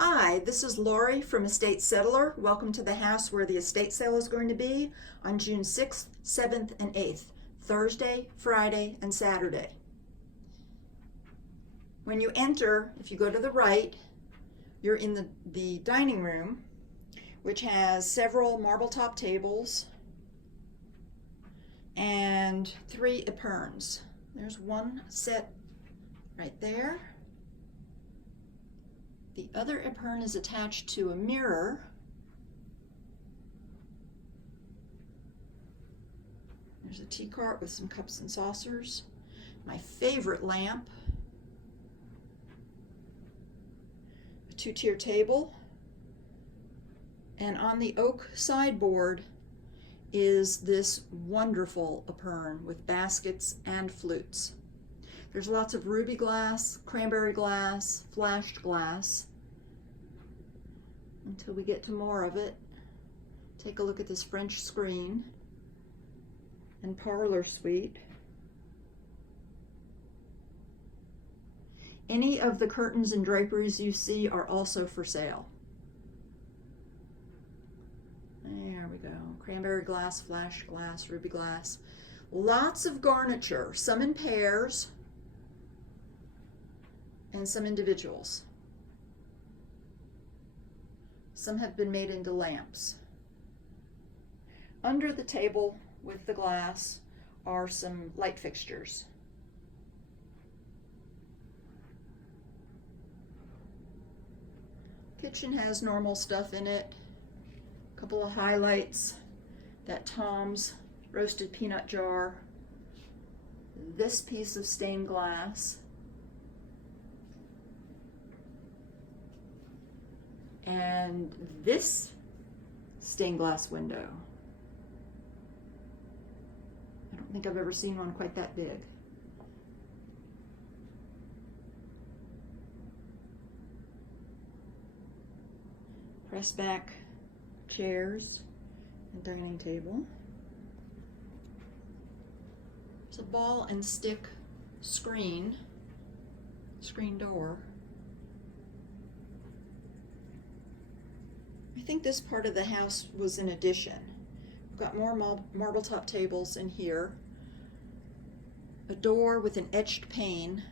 Hi, this is Lori from Estate Settler. Welcome to the house where the estate sale is going to be on June 6th, 7th, and 8th, Thursday, Friday, and Saturday. When you enter, if you go to the right, you're in the dining room, which has several marble top tables and 3 epergnes. There's one set right there. The other epergne is attached to a mirror. There's a tea cart with some cups and saucers. My favorite lamp. A 2-tier table. And on the oak sideboard is this wonderful epergne with baskets and flutes. There's lots of ruby glass, cranberry glass, flashed glass. Until we get to more of it, take a look at this French screen and parlor suite. Any of the curtains and draperies you see are also for sale. There we go. Cranberry glass, flash glass, ruby glass. Lots of garniture, some in pairs and some individuals. Some have been made into lamps. Under the table with the glass are some light fixtures. Kitchen has normal stuff in it. A couple of highlights. That Tom's roasted peanut jar. This piece of stained glass. And this stained glass window. I don't think I've ever seen one quite that big. Press back chairs and dining table. There's a ball and stick screen door. I think this part of the house was an addition. We've got more marble top tables in here. A door with an etched pane,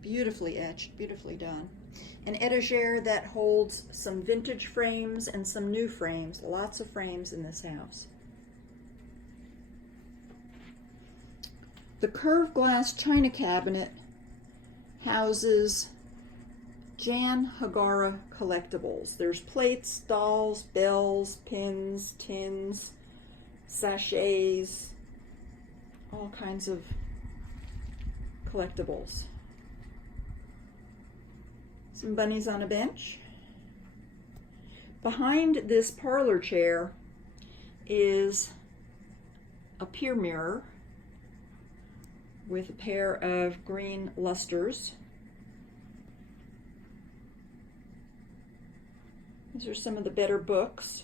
beautifully etched, beautifully done. An etagere that holds some vintage frames and some new frames. Lots of frames in this house. The curved glass china cabinet houses Jan Hagara collectibles. There's plates, dolls, bells, pins, tins, sachets, all kinds of collectibles. Some bunnies on a bench. Behind this parlor chair is a pier mirror with a pair of green lusters. These are some of the better books.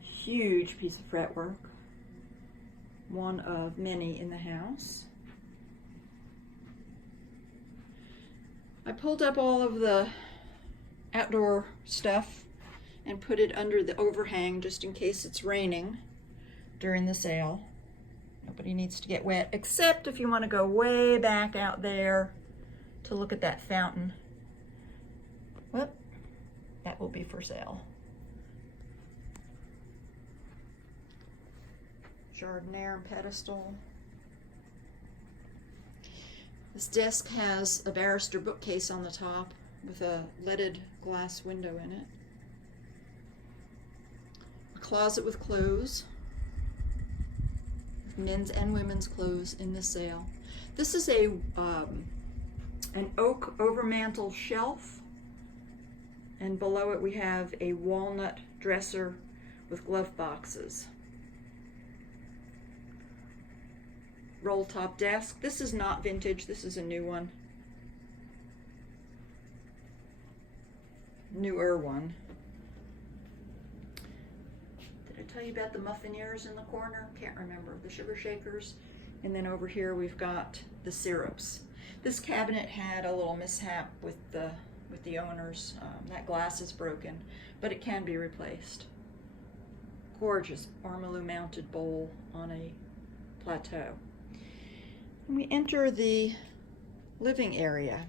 Huge piece of fretwork. One of many in the house. I pulled up all of the outdoor stuff and put it under the overhang just in case it's raining during the sale. Nobody needs to get wet, except if you want to go way back out there to look at that fountain. Well, that will be for sale. Jardiniere and pedestal. This desk has a barrister bookcase on the top with a leaded glass window in it. A closet with clothes. Men's and women's clothes in this sale. This is an oak overmantel shelf, and below it we have a walnut dresser with glove boxes. Roll top desk. This is not vintage, this is a new one. Newer one. Did I tell you about the muffin ears in the corner? Can't remember. The sugar shakers. And then over here we've got the syrups. This cabinet had a little mishap with the owners. That glass is broken, but it can be replaced. Gorgeous ormolu mounted bowl on a plateau. And we enter the living area.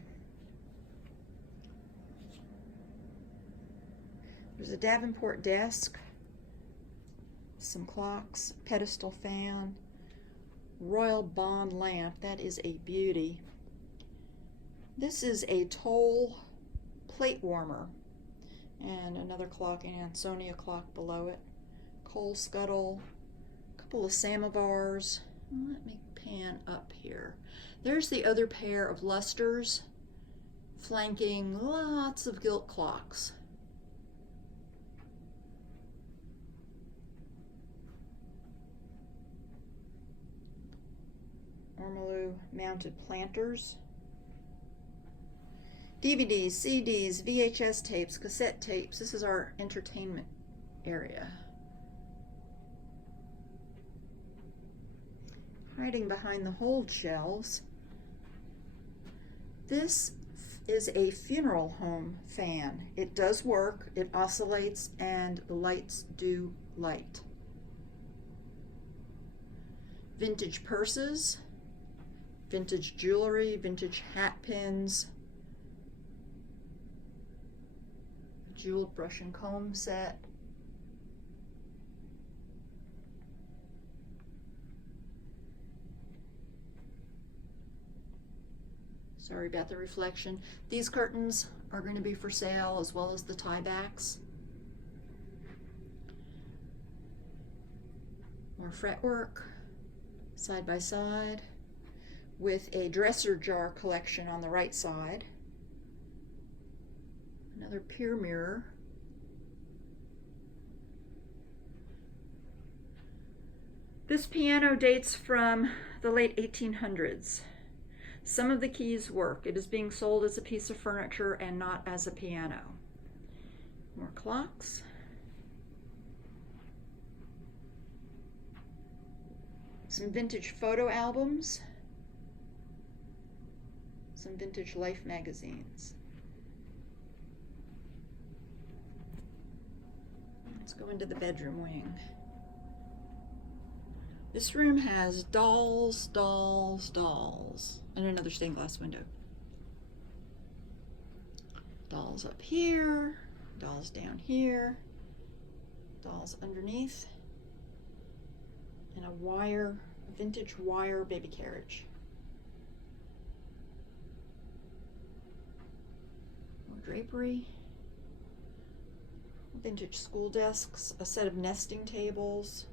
There's a Davenport desk, some clocks, pedestal fan, Royal Bond lamp. That is a beauty. This is a Toll plate warmer, and another clock, an Ansonia clock below it. Coal scuttle, a couple of samovars. Let me pan up here. There's the other pair of lusters flanking lots of gilt clocks. Ormolu mounted planters. DVDs, CDs, VHS tapes, cassette tapes. This is our entertainment area. Hiding behind the hold shelves. This is a funeral home fan. It does work, it oscillates, and the lights do light. Vintage purses, vintage jewelry, vintage hat pins, jeweled brush and comb set. Sorry about the reflection. These curtains are going to be for sale, as well as the tie backs. More fretwork, side by side, with a dresser jar collection on the right side. Another pier mirror. This piano dates from the late 1800s. Some of the keys work. It is being sold as a piece of furniture and not as a piano. More clocks. Some vintage photo albums. Some vintage Life magazines. Let's go into the bedroom wing. This room has dolls, dolls, dolls, and another stained glass window. Dolls up here, dolls down here, dolls underneath, and a vintage wire baby carriage. More drapery, vintage school desks, a set of nesting tables.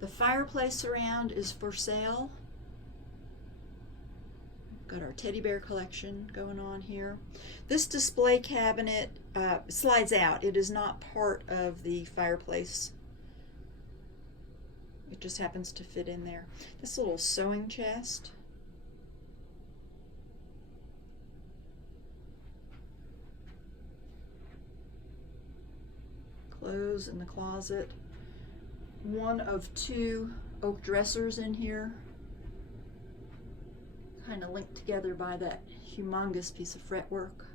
The fireplace around is for sale. We've got our teddy bear collection going on here. This display cabinet slides out. It is not part of the fireplace. It just happens to fit in there. This little sewing chest. Clothes in the closet. One of two oak dressers in here, kind of linked together by that humongous piece of fretwork.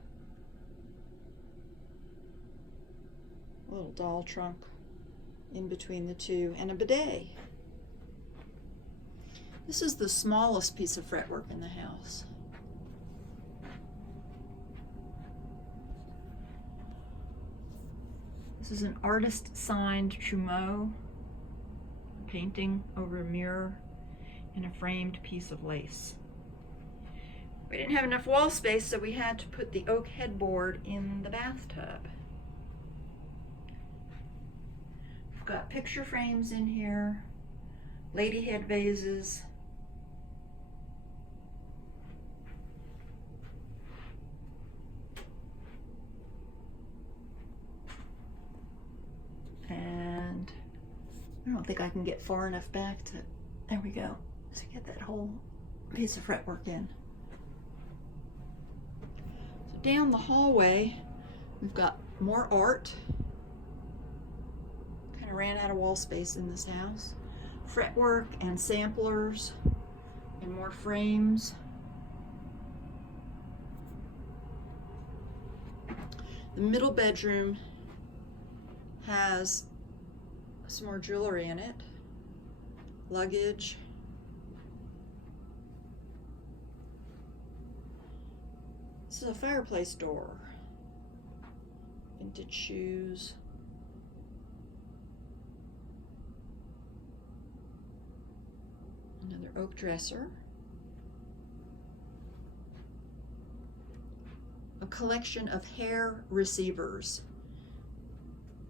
A little doll trunk in between the two, and a bidet. This is the smallest piece of fretwork in the house. This is an artist-signed Chumeau painting over a mirror and a framed piece of lace. We didn't have enough wall space, so we had to put the oak headboard in the bathtub. We've got picture frames in here, lady head vases, and I don't think I can get far enough back to, there we go, so get that whole piece of fretwork in. So down the hallway, we've got more art. Kind of ran out of wall space in this house. fretwork and samplers and more frames. The middle bedroom has some more jewelry in it, luggage. This is a fireplace door, vintage shoes. Another oak dresser. A collection of hair receivers.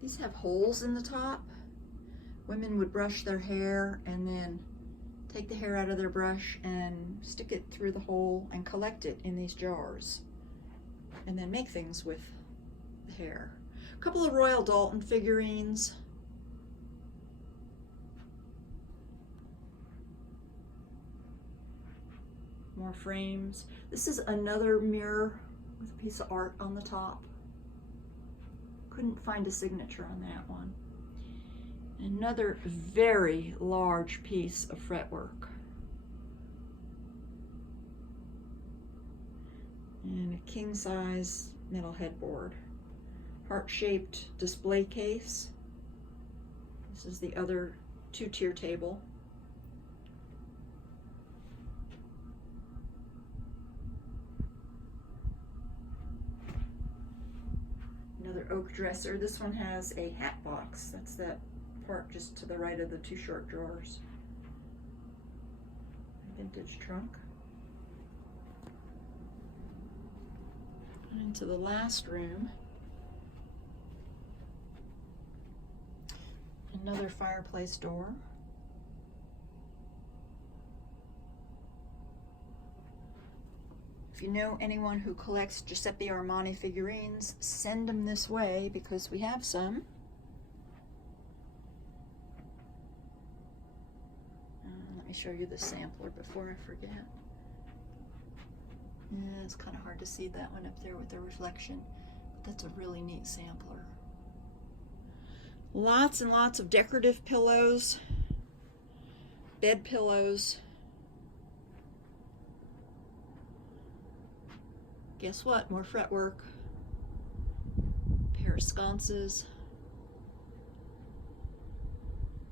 These have holes in the top. Women would brush their hair and then take the hair out of their brush and stick it through the hole and collect it in these jars and then make things with the hair. A couple of Royal Dalton figurines. More frames. This is another mirror with a piece of art on the top. Couldn't find a signature on that one. Another very large piece of fretwork. And a king-size metal headboard. Heart-shaped display case. This is the other two-tier table. Another oak dresser. This one has a hat box. That's that part just to the right of the two short drawers. A vintage trunk. And into the last room. Another fireplace door. If you know anyone who collects Giuseppe Armani figurines, send them this way because we have some. Let me show you the sampler before I forget. Yeah, it's kind of hard to see that one up there with the reflection, but that's a really neat sampler. Lots and lots of decorative pillows, bed pillows. Guess what? More fretwork, pair of sconces,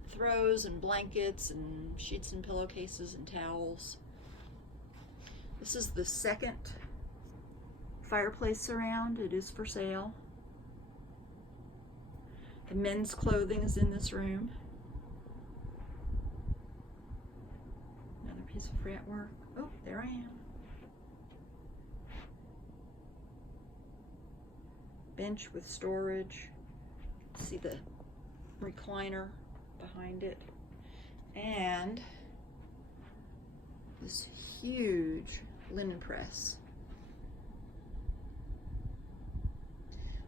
throws and blankets and sheets and pillowcases and towels. This is the second fireplace surround. It is for sale. The men's clothing is in this room. Another piece of fretwork. Oh, there I am. Bench with storage. See the recliner behind it. And this huge linen press.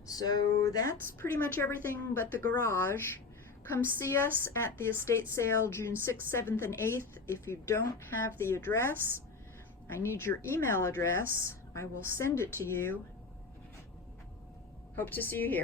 So that's pretty much everything but the garage. Come see us at the estate sale June 6th, 7th, and 8th. If you don't have the address, I need your email address. I will send it to you. Hope to see you here.